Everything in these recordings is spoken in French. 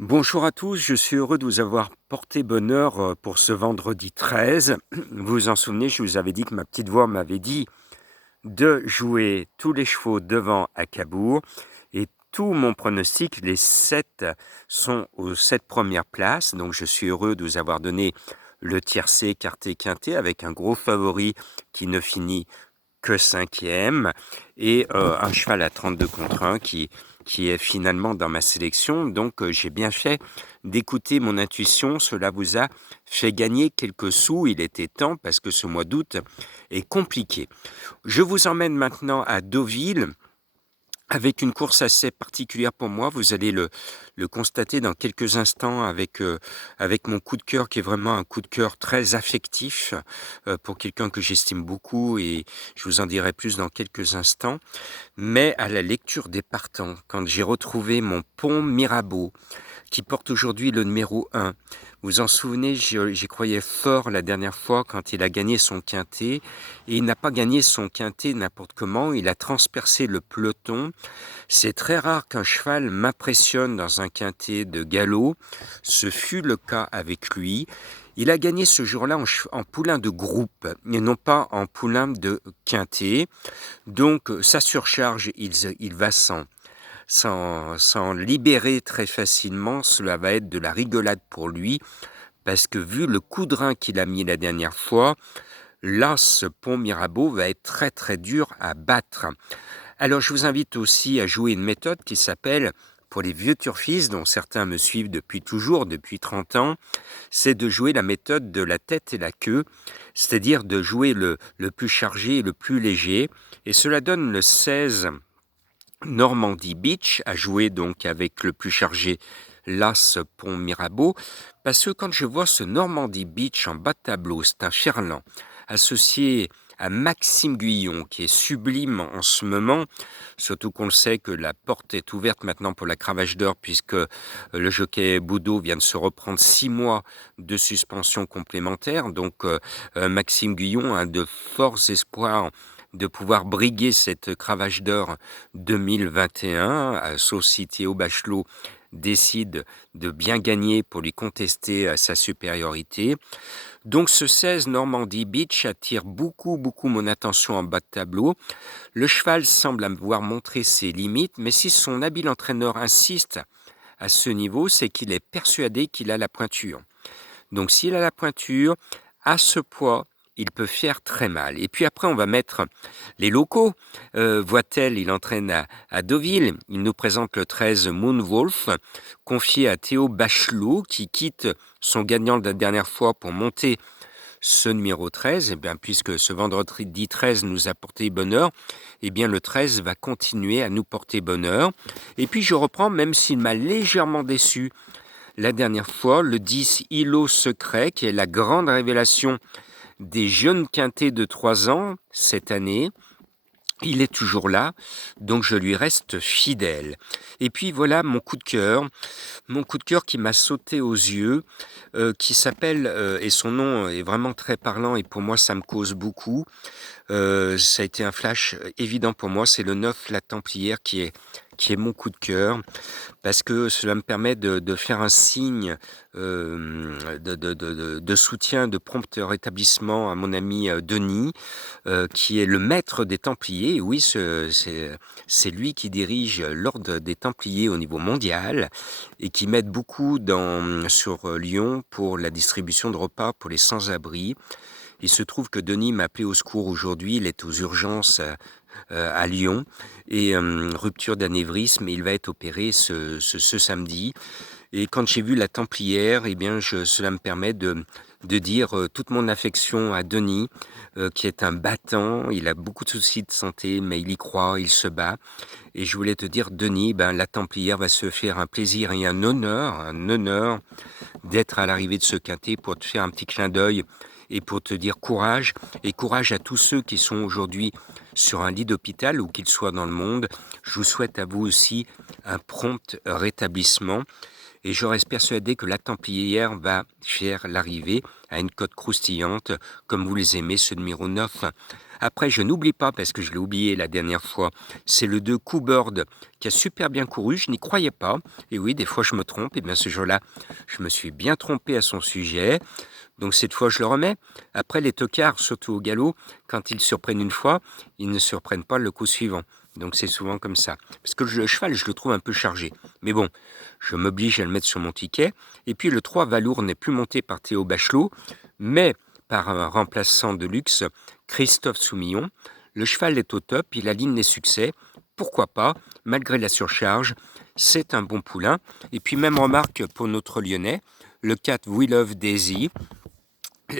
Bonjour à tous, je suis heureux de vous avoir porté bonheur pour ce vendredi 13. Vous vous en souvenez, je vous avais dit que ma petite voix m'avait dit de jouer tous les chevaux devant à Cabourg. Et tout mon pronostic, les 7 sont aux 7 premières places. Donc je suis heureux de vous avoir donné le tiercé, quarté, quinté avec un gros favori qui ne finit que 5e et un cheval à 32 contre 1 qui est finalement dans ma sélection. Donc j'ai bien fait d'écouter mon intuition. Cela vous a fait gagner quelques sous. Il était temps parce que ce mois d'août est compliqué. Je vous emmène maintenant à Deauville avec une course assez particulière pour moi. Vous allez le constater dans quelques instants avec mon coup de cœur qui est vraiment un coup de cœur très affectif pour quelqu'un que j'estime beaucoup, et je vous en dirai plus dans quelques instants. Mais à la lecture des partants, quand j'ai retrouvé mon Pont Mirabeau, qui porte aujourd'hui le numéro 1. Vous en souvenez, j'y croyais fort la dernière fois quand il a gagné son quintet. Et il n'a pas gagné son quintet n'importe comment, il a transpercé le peloton. C'est très rare qu'un cheval m'impressionne dans un quintet de galop. Ce fut le cas avec lui. Il a gagné ce jour-là en poulain de groupe et non pas en poulain de quintet. Donc sa surcharge, il va s'en libérer très facilement. Cela va être de la rigolade pour lui, parce que vu le coup de rein qu'il a mis la dernière fois, là, ce Pont Mirabeau va être très très dur à battre. Alors je vous invite aussi à jouer une méthode qui s'appelle, pour les vieux turfistes, dont certains me suivent depuis toujours, depuis 30 ans, c'est de jouer la méthode de la tête et la queue, c'est-à-dire de jouer le plus chargé et le plus léger. Et cela donne le 16 Normandie Beach, à jouer donc avec le plus chargé, l'As Pont Mirabeau, parce que quand je vois ce Normandie Beach en bas de tableau, c'est un Cherland associé à Maxime Guyon, qui est sublime en ce moment, surtout qu'on le sait que la porte est ouverte maintenant pour la cravache d'or, puisque le jockey Boudot vient de se reprendre 6 mois de suspension complémentaire. Donc Maxime Guyon a de forts espoirs de pouvoir briguer cette cravache d'or 2021, sauf si Théo Bachelot décide de bien gagner pour lui contester sa supériorité. Donc ce 16 Normandie Beach attire beaucoup mon attention en bas de tableau. Le cheval semble avoir montré ses limites, mais si son habile entraîneur insiste à ce niveau, c'est qu'il est persuadé qu'il a la pointure. Donc s'il a la pointure, à ce poids, il peut faire très mal. Et puis après, on va mettre les locaux. Voitel, il entraîne à Deauville. Il nous présente le 13 Moonwolf, confié à Théo Bachelot, qui quitte son gagnant de la dernière fois pour monter ce numéro 13. Et bien, puisque ce vendredi 13 nous a porté bonheur, et bien le 13 va continuer à nous porter bonheur. Et puis je reprends, même s'il m'a légèrement déçu la dernière fois, le 10 Îlot Secret, qui est la grande révélation des jeunes quintés de 3 ans cette année. Il est toujours là, donc je lui reste fidèle. Et puis voilà mon coup de cœur qui m'a sauté aux yeux, qui s'appelle, et son nom est vraiment très parlant et pour moi ça me cause beaucoup, ça a été un flash évident pour moi, c'est le 9 La Templière qui est mon coup de cœur, parce que cela me permet de faire un signe de soutien, de prompt rétablissement à mon ami Denis, qui est le maître des Templiers. Et oui, c'est lui qui dirige l'ordre des Templiers au niveau mondial et qui m'aide beaucoup sur Lyon pour la distribution de repas pour les sans-abri. Il se trouve que Denis m'a appelé au secours aujourd'hui, il est aux urgences à Lyon, et rupture d'anévrisme, et il va être opéré ce samedi. Et quand j'ai vu la Templière, eh bien cela me permet de dire toute mon affection à Denis, qui est un battant. Il a beaucoup de soucis de santé, mais il y croit, il se bat. Et je voulais te dire, Denis, la Templière va se faire un plaisir et un honneur d'être à l'arrivée de ce quintet pour te faire un petit clin d'œil et pour te dire courage, et courage à tous ceux qui sont aujourd'hui sur un lit d'hôpital, ou qu'ils soient dans le monde. Je vous souhaite à vous aussi un prompt rétablissement, et je reste persuadé que la Templière va faire l'arrivée à une cote croustillante, comme vous les aimez, ce numéro 9 Après, je n'oublie pas, parce que je l'ai oublié la dernière fois, c'est le 2 Coubird qui a super bien couru. Je n'y croyais pas. Et oui, des fois, je me trompe. Et bien, ce jour-là, je me suis bien trompé à son sujet. Donc, cette fois, je le remets. Après, les tocards, surtout au galop, quand ils surprennent une fois, ils ne surprennent pas le coup suivant. Donc, c'est souvent comme ça. Parce que le cheval, je le trouve un peu chargé. Mais bon, je m'oblige à le mettre sur mon ticket. Et puis, le 3 Valour n'est plus monté par Théo Bachelot, mais par un remplaçant de luxe, Christophe Soumillon. Le cheval est au top, il aligne les succès. Pourquoi pas, malgré la surcharge, c'est un bon poulain. Et puis même remarque pour notre Lyonnais, le 4 We Love Daisy.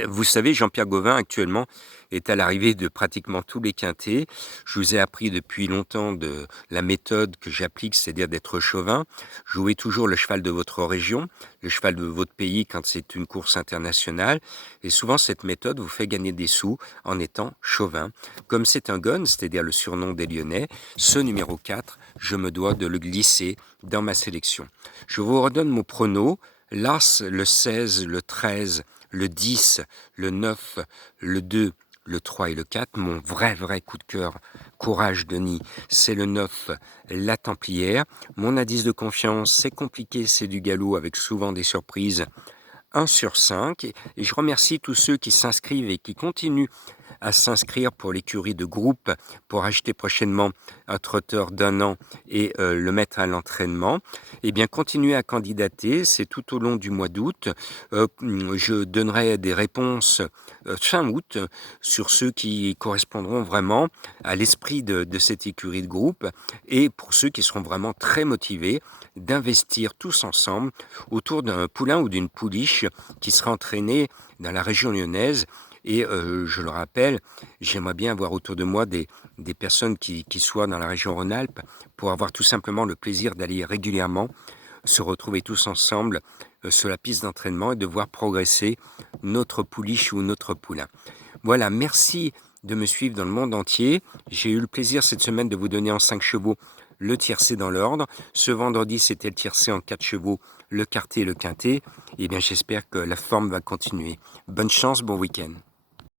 Vous savez, Jean-Pierre Gauvin, actuellement, est à l'arrivée de pratiquement tous les quintés. Je vous ai appris depuis longtemps de la méthode que j'applique, c'est-à-dire d'être chauvin. Jouez toujours le cheval de votre région, le cheval de votre pays quand c'est une course internationale. Et souvent, cette méthode vous fait gagner des sous en étant chauvin. Comme c'est un gun, c'est-à-dire le surnom des Lyonnais, ce numéro 4, je me dois de le glisser dans ma sélection. Je vous redonne mon prono. L'As, le 16, le 13, le 10, le 9, le 2, le 3 et le 4. Mon vrai coup de cœur, courage Denis, c'est le 9, la Templière. Mon indice de confiance, c'est compliqué, c'est du galop avec souvent des surprises. 1 sur 5. Et je remercie tous ceux qui s'inscrivent et qui continuent à s'inscrire pour l'écurie de groupe pour acheter prochainement un trotteur d'1 an et le mettre à l'entraînement. Eh bien, continuez à candidater, c'est tout au long du mois d'août. Je donnerai des réponses fin août sur ceux qui correspondront vraiment à l'esprit de cette écurie de groupe et pour ceux qui seront vraiment très motivés d'investir tous ensemble autour d'un poulain ou d'une pouliche qui sera entraîné dans la région lyonnaise. Et je le rappelle, j'aimerais bien avoir autour de moi des personnes qui soient dans la région Rhône-Alpes pour avoir tout simplement le plaisir d'aller régulièrement se retrouver tous ensemble sur la piste d'entraînement et de voir progresser notre pouliche ou notre poulain. Voilà, merci de me suivre dans le monde entier. J'ai eu le plaisir cette semaine de vous donner en 5 chevaux le tiercé dans l'ordre. Ce vendredi, c'était le tiercé en 4 chevaux, le quarté et le quinté. Eh bien, j'espère que la forme va continuer. Bonne chance, bon week-end.